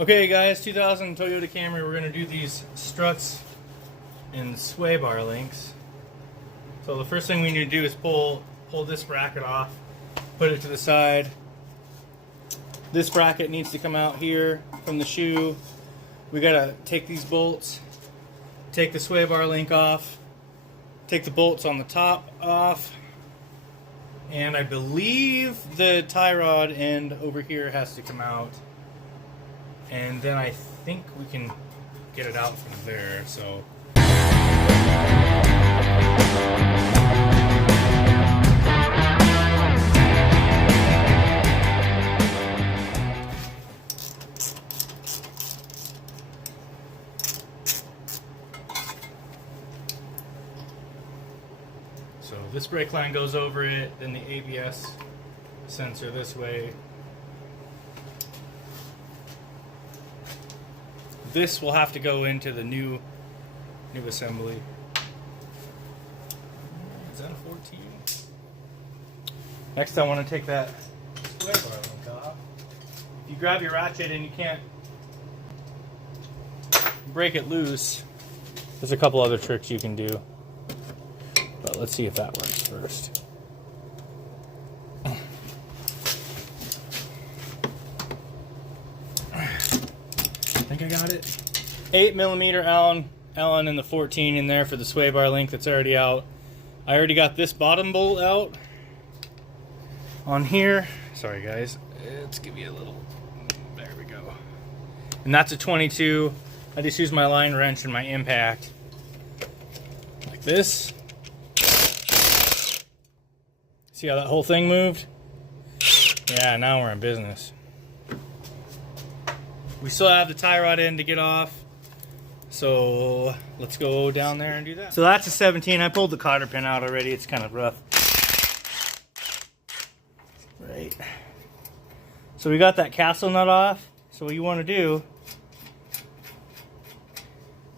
Okay guys, 2000 Toyota Camry, we're going to do these struts and sway bar links. So the first thing we need to do is pull this bracket off, put it to the side. This bracket needs to come out here from the shoe. We got to take these bolts, take the sway bar link off, take the bolts on the top off, and I believe the tie rod end over here has to come out. And then I think we can get it out from there, so. So this brake line goes over it, then the ABS sensor this way. This will have to go into the new assembly. Is that a 14? Next I want to take that sway bar link off. If you grab your ratchet and you can't break it loose, there's a couple other tricks you can do. But let's see if that works first. I think I got it. 8mm Allen and the 14 in there for the sway bar link that's already out. I already got this bottom bolt out on here. Sorry guys, let's give you a little, there we go. And that's a 22. I just use my line wrench and my impact like this. See how that whole thing moved? Yeah, now we're in business. We still have the tie rod end to get off, so let's go down there and do that. So that's a 17. I pulled the cotter pin out already. It's kind of rough. Right. So we got that castle nut off. So what you want to do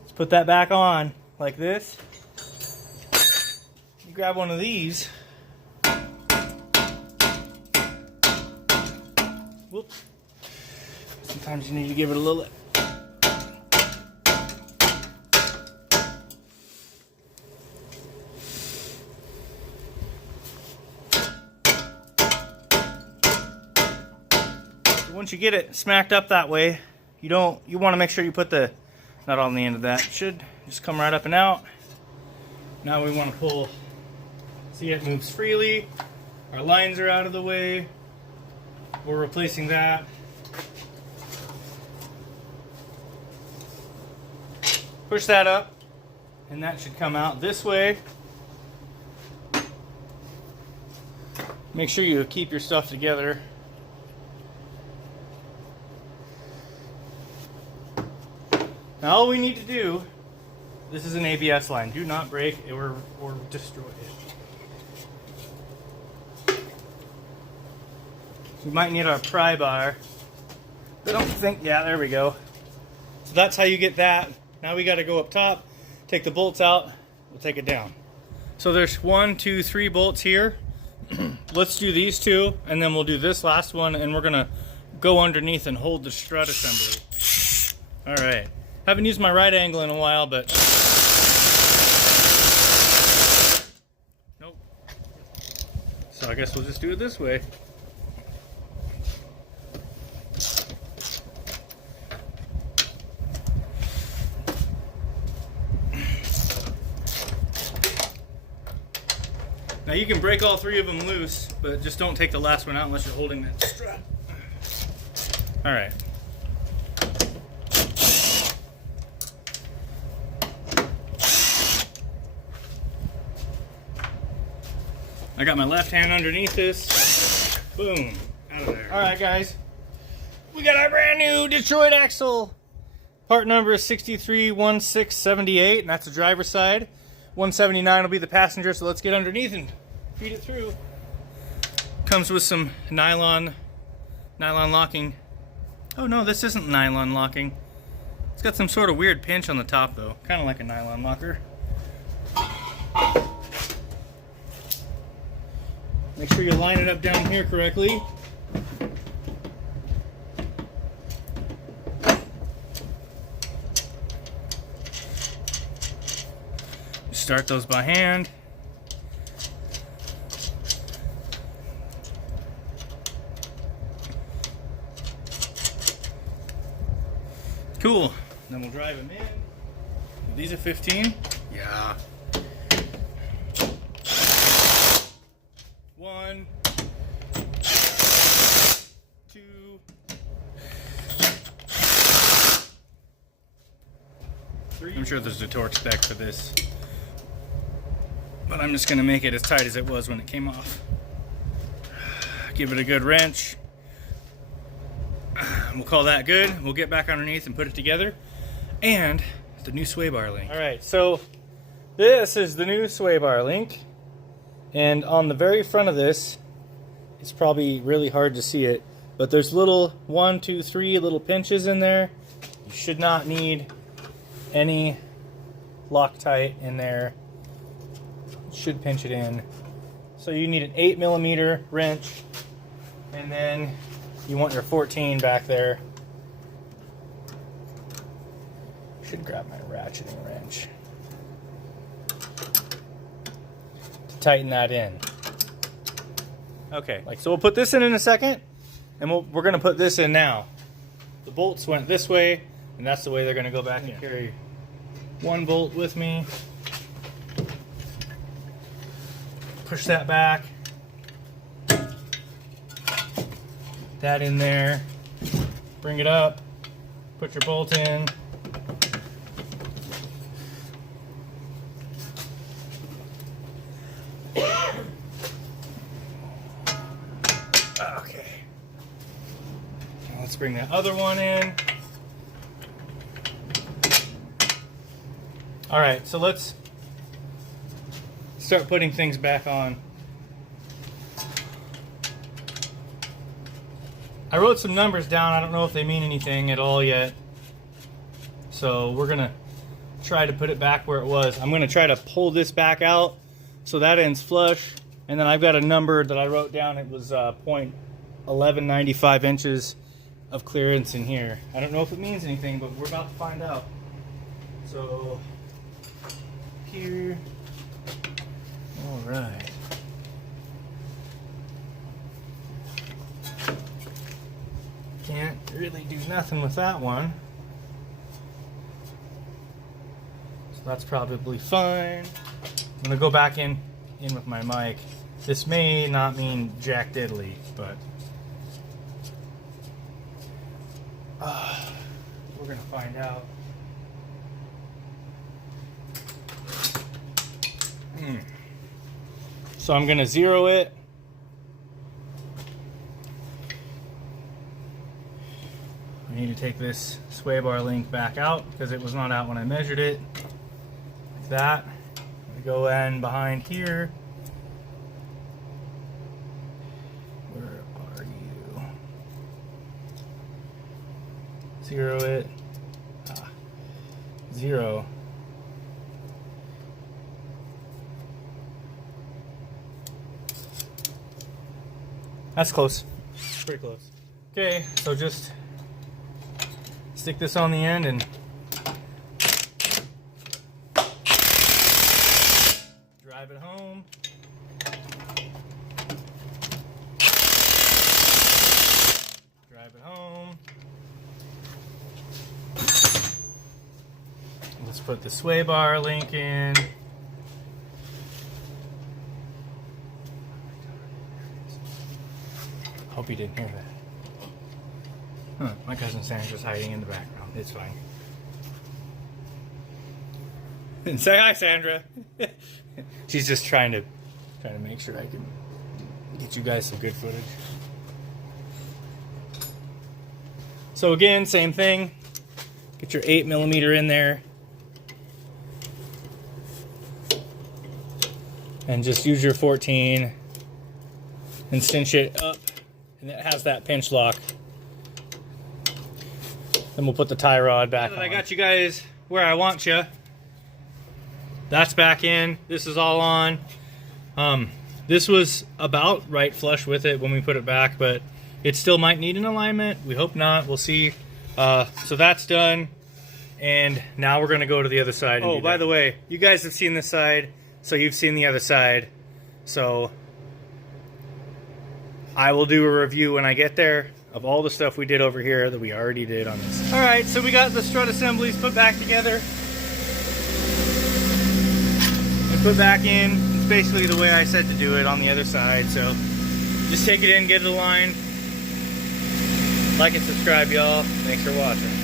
is put that back on like this. You grab one of these. Whoops. Sometimes you need to give it a little. Once you get it smacked up that way, you want to make sure you put the nut on the end of that. It should just come right up and out. Now we want to pull. See, it moves freely. Our lines are out of the way. We're replacing that. Push that up, and that should come out this way. Make sure you keep your stuff together. Now all we need to do, this is an ABS line. Do not break it or destroy it. We might need our pry bar. I don't think, yeah, there we go. So that's how you get that. Now we got to go up top, take the bolts out, we'll take it down. So there's 1, 2, 3 bolts here. Let's do these two, and then we'll do this last one, and we're gonna go underneath and hold the strut assembly. All right. Haven't used my right angle in a while, but nope. So I guess we'll just do it this way. Now you can break all 3 of them loose, but just don't take the last one out unless you're holding that strut. All right. I got my left hand underneath this. Boom, out of there. All right, guys. We got our brand new Detroit axle. Part number is 631678, and that's the driver's side. 179 will be the passenger, so let's get underneath and feed it through. Comes with some nylon locking. Oh no, this isn't nylon locking. It's got some sort of weird pinch on the top though, kind of like a nylon locker. Make sure you line it up down here correctly. start those by hand. Cool. Then we'll drive them in. These are 15? Yeah. 1, 2. I'm sure there's a torque spec for this, but I'm just gonna make it as tight as it was when it came off. Give it a good wrench. We'll call that good. We'll get back underneath and put it together. And the new sway bar link. All right, so this is the new sway bar link. And on the very front of this, it's probably really hard to see it, but there's little 1, 2, 3 little pinches in there. You should not need any Loctite in there. Should pinch it in. So you need an 8mm wrench, and then you want your 14 back there. Should grab my ratcheting wrench to tighten that in. Okay, so we'll put this in a second, and we're gonna put this in now. The bolts went this way, and that's the way they're gonna go back in. Carry one bolt with me. Push that back. That in there. Bring it up. Put your bolt in. Okay. Let's bring that other one in. All right, so let's start putting things back on. I wrote some numbers down. I don't know if they mean anything at all yet. So we're gonna try to put it back where it was. I'm gonna try to pull this back out so that end's flush. And then I've got a number that I wrote down. It was .1195 inches of clearance in here. I don't know if it means anything, but we're about to find out. So here. All right. Can't really do nothing with that one. So that's probably fine. I'm gonna go back in with my mic. This may not mean jack diddly, but we're gonna find out. So I'm gonna zero it. I need to take this sway bar link back out because it was not out when I measured it. Like that. We go in behind here. Where are you? Zero it. Zero. That's close. Pretty close. Okay, so just stick this on the end and drive it home. Drive it home. Let's put the sway bar link in. Hope you didn't hear that. Huh, my cousin Sandra's hiding in the background. It's fine. And say hi, Sandra. She's just trying to make sure I can get you guys some good footage. So again, same thing. Get your 8mm in there. And just use your 14 and cinch it up. And it has that pinch lock. Then we'll put the tie rod back on. I got you guys where I want you. That's back in. This is all on. This was about right flush with it when we put it back, but it still might need an alignment. We hope not. We'll see. So that's done. And now we're going to go to the other side. Oh, by the way, you guys have seen this side, so you've seen the other side. So I will do a review when I get there of all the stuff we did over here that we already did on this. All right, so we got the strut assemblies put back together and put back in. It's basically the way I said to do it on the other side. So just take it in, get it aligned. Like and subscribe, y'all. Thanks for watching.